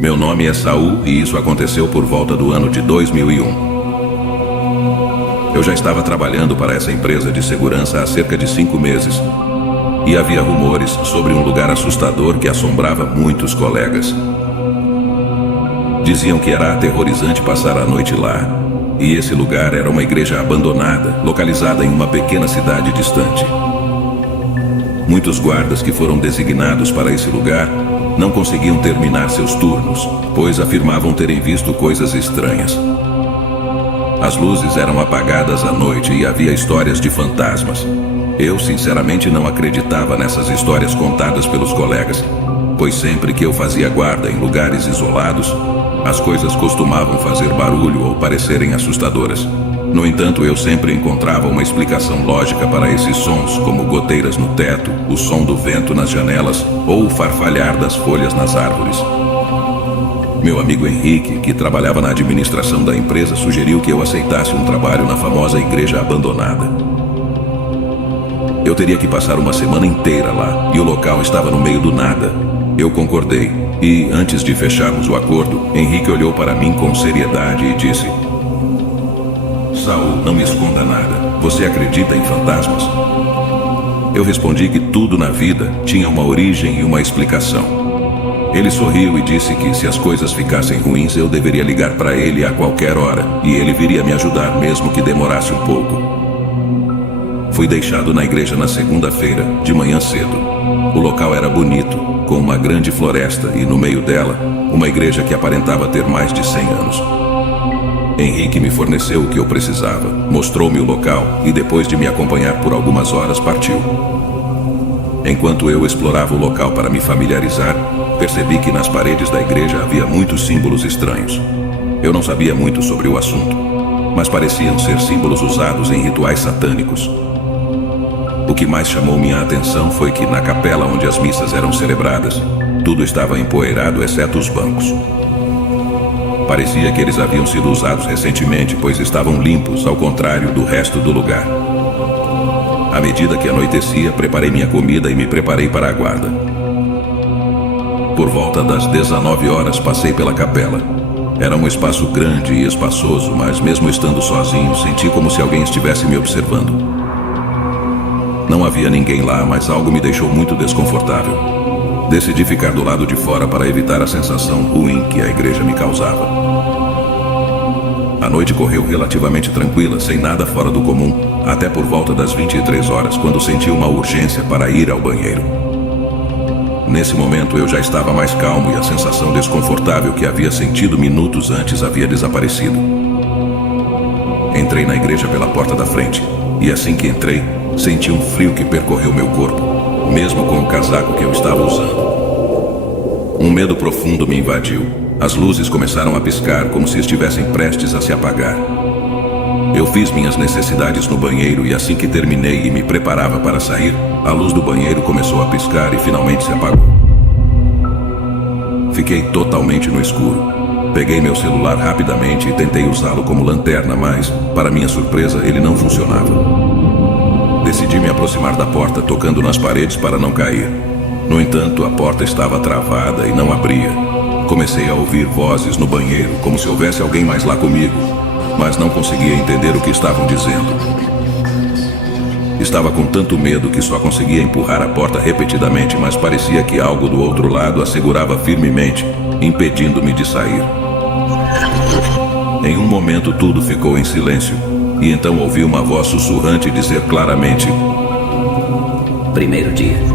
Meu nome é Saul e isso aconteceu por volta do ano de 2001. Eu já estava trabalhando para essa empresa de segurança há cerca de 5 meses. E havia rumores sobre um lugar assustador que assombrava muitos colegas. Diziam que era aterrorizante passar a noite lá. E esse lugar era uma igreja abandonada, localizada em uma pequena cidade distante. Muitos guardas que foram designados para esse lugar não conseguiam terminar seus turnos, pois afirmavam terem visto coisas estranhas. As luzes eram apagadas à noite e havia histórias de fantasmas. Eu, sinceramente, não acreditava nessas histórias contadas pelos colegas, pois sempre que eu fazia guarda em lugares isolados, as coisas costumavam fazer barulho ou parecerem assustadoras. No entanto, eu sempre encontrava uma explicação lógica para esses sons, como goteiras no teto, o som do vento nas janelas ou o farfalhar das folhas nas árvores. Meu amigo Henrique, que trabalhava na administração da empresa, sugeriu que eu aceitasse um trabalho na famosa igreja abandonada. Eu teria que passar uma semana inteira lá, e o local estava no meio do nada. Eu concordei, e antes de fecharmos o acordo, Henrique olhou para mim com seriedade e disse: Saul, não me esconda nada. Você acredita em fantasmas? Eu respondi que tudo na vida tinha uma origem e uma explicação. Ele sorriu e disse que se as coisas ficassem ruins, eu deveria ligar para ele a qualquer hora, e ele viria me ajudar mesmo que demorasse um pouco. Fui deixado na igreja na segunda-feira, de manhã cedo. O local era bonito, com uma grande floresta e no meio dela, uma igreja que aparentava ter mais de 100 anos. Henrique me forneceu o que eu precisava, mostrou-me o local e depois de me acompanhar por algumas horas partiu. Enquanto eu explorava o local para me familiarizar, percebi que nas paredes da igreja havia muitos símbolos estranhos. Eu não sabia muito sobre o assunto, mas pareciam ser símbolos usados em rituais satânicos. O que mais chamou minha atenção foi que na capela onde as missas eram celebradas, tudo estava empoeirado exceto os bancos. Parecia que eles haviam sido usados recentemente, pois estavam limpos, ao contrário do resto do lugar. À medida que anoitecia, preparei minha comida e me preparei para a guarda. Por volta das 19 horas, passei pela capela. Era um espaço grande e espaçoso, mas mesmo estando sozinho, senti como se alguém estivesse me observando. Não havia ninguém lá, mas algo me deixou muito desconfortável. Decidi ficar do lado de fora para evitar a sensação ruim que a igreja me causava. A noite correu relativamente tranquila, sem nada fora do comum, até por volta das 23 horas, quando senti uma urgência para ir ao banheiro. Nesse momento eu já estava mais calmo e a sensação desconfortável que havia sentido minutos antes havia desaparecido. Entrei na igreja pela porta da frente, e assim que entrei, senti um frio que percorreu meu corpo, mesmo com o casaco que eu estava usando. Um medo profundo me invadiu. As luzes começaram a piscar como se estivessem prestes a se apagar. Eu fiz minhas necessidades no banheiro e assim que terminei e me preparava para sair, a luz do banheiro começou a piscar e finalmente se apagou. Fiquei totalmente no escuro. Peguei meu celular rapidamente e tentei usá-lo como lanterna, mas, para minha surpresa, ele não funcionava. Decidi me aproximar da porta, tocando nas paredes para não cair. No entanto, a porta estava travada e não abria. Comecei a ouvir vozes no banheiro, como se houvesse alguém mais lá comigo, mas não conseguia entender o que estavam dizendo. Estava com tanto medo que só conseguia empurrar a porta repetidamente, mas parecia que algo do outro lado a segurava firmemente, impedindo-me de sair. Em um momento tudo ficou em silêncio, e então ouvi uma voz sussurrante dizer claramente: Primeiro dia.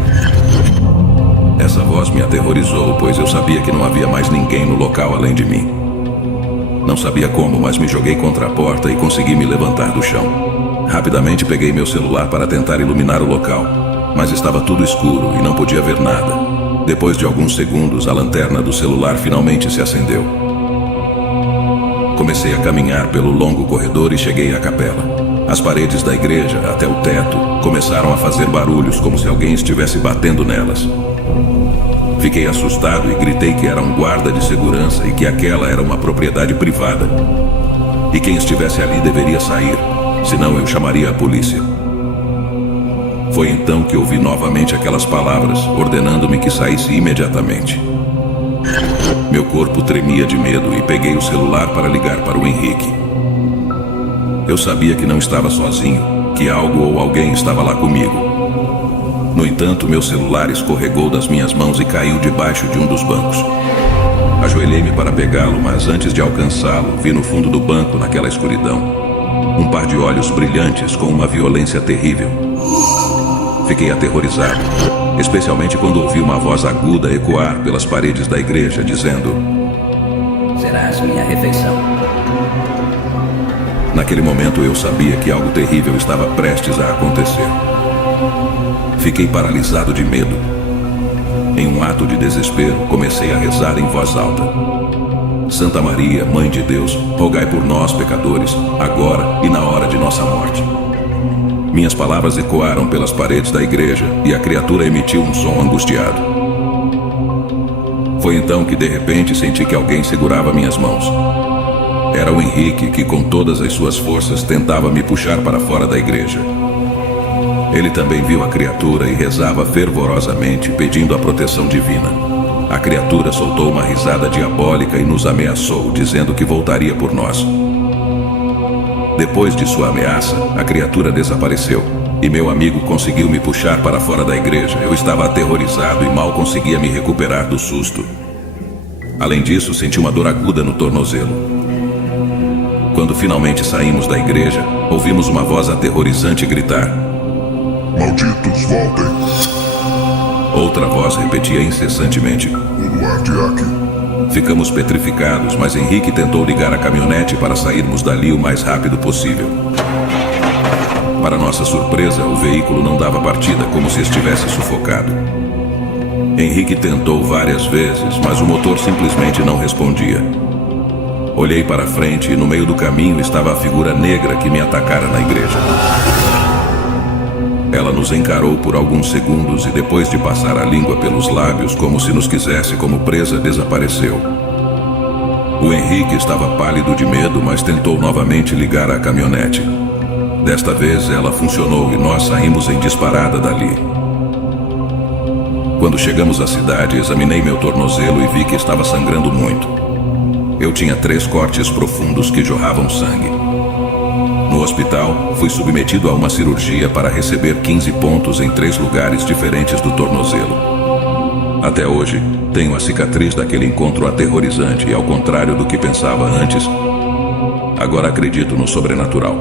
Essa voz me aterrorizou, pois eu sabia que não havia mais ninguém no local além de mim. Não sabia como, mas me joguei contra a porta e consegui me levantar do chão. Rapidamente peguei meu celular para tentar iluminar o local, mas estava tudo escuro e não podia ver nada. Depois de alguns segundos, a lanterna do celular finalmente se acendeu. Comecei a caminhar pelo longo corredor e cheguei à capela. As paredes da igreja, até o teto, começaram a fazer barulhos como se alguém estivesse batendo nelas. Fiquei assustado e gritei que era um guarda de segurança e que aquela era uma propriedade privada. E quem estivesse ali deveria sair, senão eu chamaria a polícia. Foi então que ouvi novamente aquelas palavras, ordenando-me que saísse imediatamente. Meu corpo tremia de medo e peguei o celular para ligar para o Henrique. Eu sabia que não estava sozinho, que algo ou alguém estava lá comigo. No entanto, meu celular escorregou das minhas mãos e caiu debaixo de um dos bancos. Ajoelhei-me para pegá-lo, mas antes de alcançá-lo, vi no fundo do banco, naquela escuridão, um par de olhos brilhantes com uma violência terrível. Fiquei aterrorizado, especialmente quando ouvi uma voz aguda ecoar pelas paredes da igreja, dizendo: "Serás minha refeição." Naquele momento eu sabia que algo terrível estava prestes a acontecer. Fiquei paralisado de medo. Em um ato de desespero, comecei a rezar em voz alta: Santa Maria, Mãe de Deus, rogai por nós, pecadores, agora e na hora de nossa morte. Minhas palavras ecoaram pelas paredes da igreja e a criatura emitiu um som angustiado. Foi então que de repente senti que alguém segurava minhas mãos. Era o Henrique que com todas as suas forças tentava me puxar para fora da igreja. Ele também viu a criatura e rezava fervorosamente, pedindo a proteção divina. A criatura soltou uma risada diabólica e nos ameaçou, dizendo que voltaria por nós. Depois de sua ameaça, a criatura desapareceu e meu amigo conseguiu me puxar para fora da igreja. Eu estava aterrorizado e mal conseguia me recuperar do susto. Além disso, senti uma dor aguda no tornozelo. Quando finalmente saímos da igreja, ouvimos uma voz aterrorizante gritar: "Malditos, voltem!" Outra voz repetia incessantemente: "O luar de Aki." Ficamos petrificados, mas Henrique tentou ligar a caminhonete para sairmos dali o mais rápido possível. Para nossa surpresa, o veículo não dava partida, como se estivesse sufocado. Henrique tentou várias vezes, mas o motor simplesmente não respondia. Olhei para frente e no meio do caminho estava a figura negra que me atacara na igreja. Ela nos encarou por alguns segundos e depois de passar a língua pelos lábios como se nos quisesse como presa, desapareceu. O Henrique estava pálido de medo, mas tentou novamente ligar a caminhonete. Desta vez ela funcionou e nós saímos em disparada dali. Quando chegamos à cidade, examinei meu tornozelo e vi que estava sangrando muito. Eu tinha 3 cortes profundos que jorravam sangue. No hospital, fui submetido a uma cirurgia para receber 15 pontos em 3 lugares diferentes do tornozelo. Até hoje, tenho a cicatriz daquele encontro aterrorizante e, ao contrário do que pensava antes, agora acredito no sobrenatural.